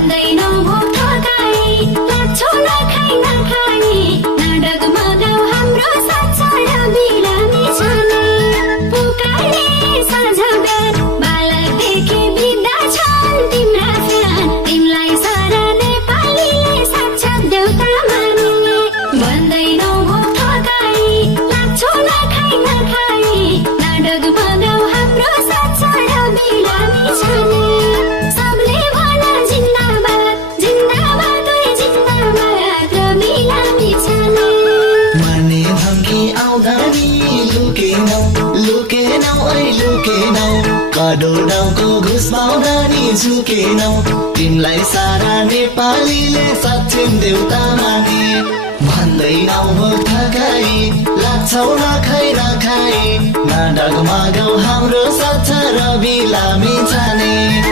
भन्दैनौ भोक ठकाई लाछो नखाई नखाई नाटक मगाऊ हाम्रो साथ र बिरामी छाने पुकारे साँझ बिहान बालकदेखि बित्दा छन् तिम्रा फ्यान तिमीलाई सारा नेपालीले साक्षात् देउता माने भन्दैनौ भोक ठकाई लाछो नखाई नखाई नाटक मगाऊ हाम्रो साथ र बिरामी छाने सबले भन जिन्दाबाद जिन्दाबाद जिन्दाबाद र बिरामी छाने माने धम्की आउँदा नि लुकेनौ लुकेनौ लुकेनौ कडो डाउको घुस पाउँदा नि झुकेनौ तिमीलाई सारा नेपालीले साक्षात् देउता माने भन्दैनौ भोक ठकाई लाग्छौ नखाई नखाई नाटक मगाऊ हाम्रो साथ र बिरामी छाने।